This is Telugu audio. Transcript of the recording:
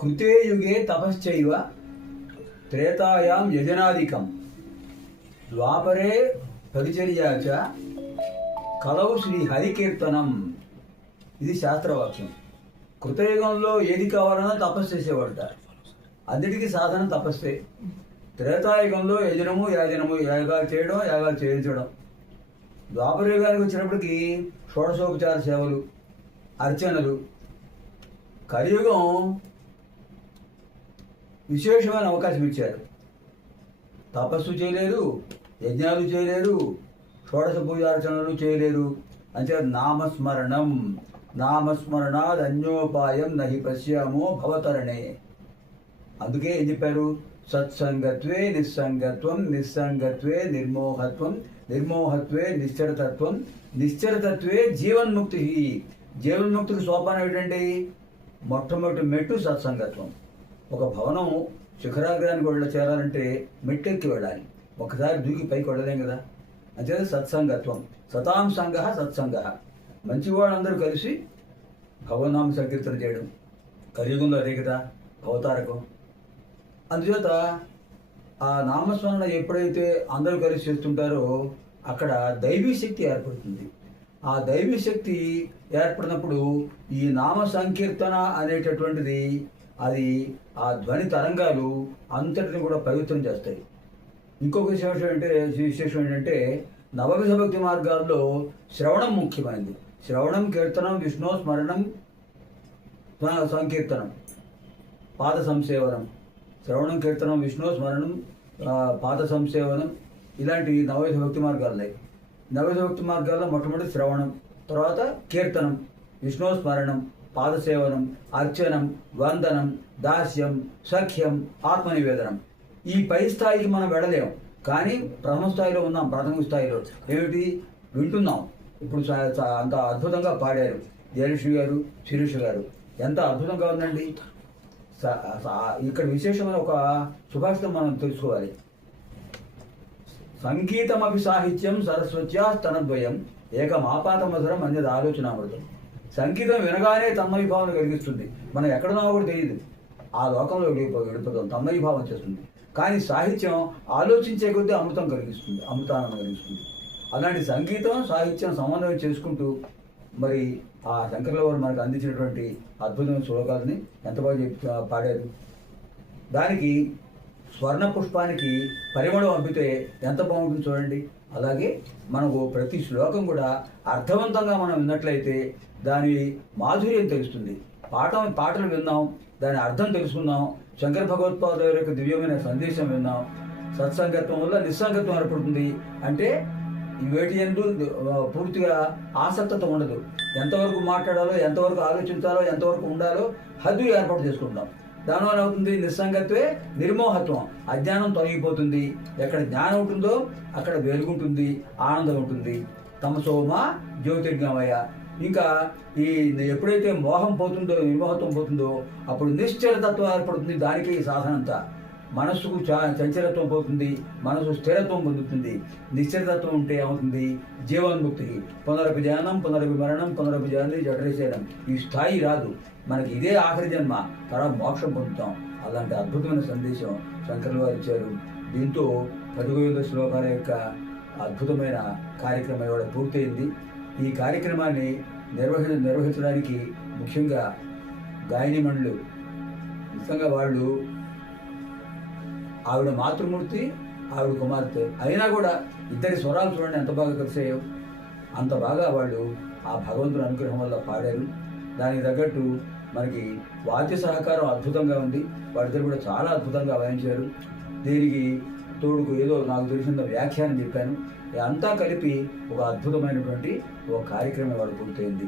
కృతే యుగే తపశ్చైవ త్రేతాయాం యజనాదికం ద్వాపరే పరిచర్యా చ కలౌ శ్రీ హరికీర్తనం. ఇది శాస్త్రవాక్యం. కృతయుగంలో ఏది కావాలన్నా తపస్సు చేసేవాడట. అన్నిటికీ సాధన తపస్సే. త్రేతాయుగంలో యజనము యాజనము, యాగాలు చేయడం, యాగాలు చేయించడం. ద్వాపర యుగానికి వచ్చినప్పటికీ షోడశోపచార సేవలు, అర్చనలు. కలియుగం విశేషమైన అవకాశం ఇచ్చారు. తపస్సు చేయలేరు, యజ్ఞాలు చేయలేరు, షోడశ పూజార్చనలు చేయలేరు. అంటే నామస్మరణం, నామస్మరణాద్ అన్యోపాయం నహి పశ్యామో భవతరణే. అందుకే ఏం చెప్పారు? సత్సంగత్వే నిస్సంగత్వం, నిస్సంగత్వే నిర్మోహత్వం, నిర్మోహత్వే నిశ్చరతత్వం, నిశ్చరతత్వే జీవన్ముక్తి. జీవన్ముక్తికి సోపానం ఏంటండి? మొట్టమొదటి మెట్టు సత్సంగత్వం. ఒక భవనం శిఖరాగ్రానికి వెళ్ళ చేరాలంటే మెట్టెక్కి వెళ్ళాలి. ఒకసారి దూకి పైకి వెళ్ళలేం కదా. అంటే సత్సంగత్వం. సతాం సంగ సత్సంగ. మంచివాళ్ళందరూ కలిసి భగవనామ సంకీర్తన చేయడం. కలియుగంలో అదే కదా అవతారకం. అందుచేత ఆ నామస్మరణ ఎప్పుడైతే అందరూ కలిసి చేస్తుంటారో అక్కడ దైవీ శక్తి ఏర్పడుతుంది. ఆ దైవీ శక్తి ఏర్పడినప్పుడు ఈ నామ సంకీర్తన అనేటటువంటిది అది ఆ ధ్వని తరంగాలు అంతటిని కూడా పవిత్రం చేస్తాయి. ఇంకొక విశేషం ఏంటంటే నవవిధ భక్తి మార్గాల్లో శ్రవణం ముఖ్యమైనది. శ్రవణం, కీర్తనం, విష్ణు స్మరణం, సంకీర్తనం, పాద సంసేవనం. శ్రవణం, కీర్తనం, విష్ణు స్మరణం, పాద సంసేవనం, ఇలాంటి నవవిధ భక్తి మార్గాలు ఉన్నాయి. నవవిధ భక్తి మార్గాల్లో మొట్టమొదటి శ్రవణం, తర్వాత కీర్తనం, విష్ణు స్మరణం, పాదసేవనం, అర్చనం, వందనం, దాస్యం, సఖ్యం, ఆత్మనివేదనం. ఈ పై స్థాయికి మనం వెళ్ళలేము, కానీ ప్రథమ స్థాయిలో ఉన్నాం. ప్రాథమిక స్థాయిలో ఏమిటి వింటున్నాం. ఇప్పుడు అంత అద్భుతంగా పాడారు జయలక్ష్మి గారు, శిరీష గారు. ఎంత అద్భుతంగా ఉందండి. ఇక్కడ విశేషమైన ఒక సుభాషితం మనం తెలుసుకోవాలి. సంగీతమపి సాహిత్యం సరస్వత్యా స్తనద్వయం ఏకమాపాత మధురం అనేది ఆలోచనామృతం. సంగీతం వినగానే తన్మయ భావన కలిగిస్తుంది. మనం ఎక్కడున్నామో కూడా తెలియదు, ఆ లోకంలో వెళ్ళిపోతాం, తన్మయ భావం చేస్తుంది. కానీ సాహిత్యం ఆలోచించే కొద్దీ అమృతం కలిగిస్తుంది, అమృతానందం కలిగిస్తుంది. అలాంటి సంగీతం సాహిత్యం సమన్వయం చేసుకుంటూ మరి ఆ శంకర్ల వారు మనకు అందించినటువంటి అద్భుతమైన శ్లోకాలని ఎంత బాగా పాడారు. దానికి స్వర్ణ పుష్పానికి పరిమళం పంపితే ఎంత బాగుంటుంది చూడండి. అలాగే మనకు ప్రతి శ్లోకం కూడా అర్థవంతంగా మనం విన్నట్లయితే దాని మాధుర్యం తెలుస్తుంది. పాటలు విన్నాం, దాని అర్థం తెలుసుకున్నాం, శంకర భగవత్పాద యొక్క దివ్యమైన సందేశం విన్నాం. సత్సంగత్వం వల్ల నిస్సంగత్వం ఏర్పడుతుంది. అంటే వేటి యందు పూర్తిగా ఆసక్తత ఉండదు. ఎంతవరకు మాట్లాడాలో, ఎంతవరకు ఆలోచించాలో, ఎంతవరకు ఉండాలో హద్దు ఏర్పాటు చేసుకుంటాం. దానివల్ల అవుతుంది నిస్సంగత్వే నిర్మోహత్వం. అజ్ఞానం తొలగిపోతుంది. ఎక్కడ జ్ఞానం ఉంటుందో అక్కడ వెలుగుంటుంది, ఆనందం ఉంటుంది. తమసోమ జ్యోతిర్గమయ. ఇంకా ఈ ఎప్పుడైతే మోహం పోతుందో, నిర్మోహత్వం పోతుందో అప్పుడు నిశ్చలతత్వం ఏర్పడుతుంది. దానికి సాధన అంతా. మనస్సుకు చంచలత్వం పోతుంది, మనసు స్థిరత్వం పొందుతుంది. నిశ్చలతత్వం ఉంటే ఏమవుతుంది? జీవన్ముక్తికి పునరపి జననం, పునరపి మరణం, పునరపి జనని జఠరేసేయడం ఈ స్థాయి రాదు మనకి. ఇదే ఆఖరి జన్మ, తర్వాత మోక్షం పొందుతాం. అలాంటి అద్భుతమైన సందేశం శంకర్లు వారు ఇచ్చారు. దీంతో 15 శ్లోకాల యొక్క అద్భుతమైన కార్యక్రమం ఇవాళ పూర్తయింది. ఈ కార్యక్రమాన్ని నిర్వహించడానికి ముఖ్యంగా గాయని మండలు, నిజంగా వాళ్ళు ఆవిడ మాతృమూర్తి, ఆవిడ కుమార్తె అయినా కూడా ఇద్దరి స్వరాలు చూడండి ఎంత బాగా కలిసాయో. అంత బాగా వాళ్ళు ఆ భగవంతుని అనుగ్రహం వల్ల పాడారు. దానికి తగ్గట్టు మనకి వాద్య సహకారం అద్భుతంగా ఉంది. వాళ్ళిద్దరు కూడా చాలా అద్భుతంగా వాయించారు. దీనికి తోడుకు ఏదో నాకు తెలిసిన వ్యాఖ్యానం చెప్పాను. అంతా కలిపి ఒక అద్భుతమైనటువంటి ఒక కార్యక్రమం వాళ్ళు పూర్తయింది.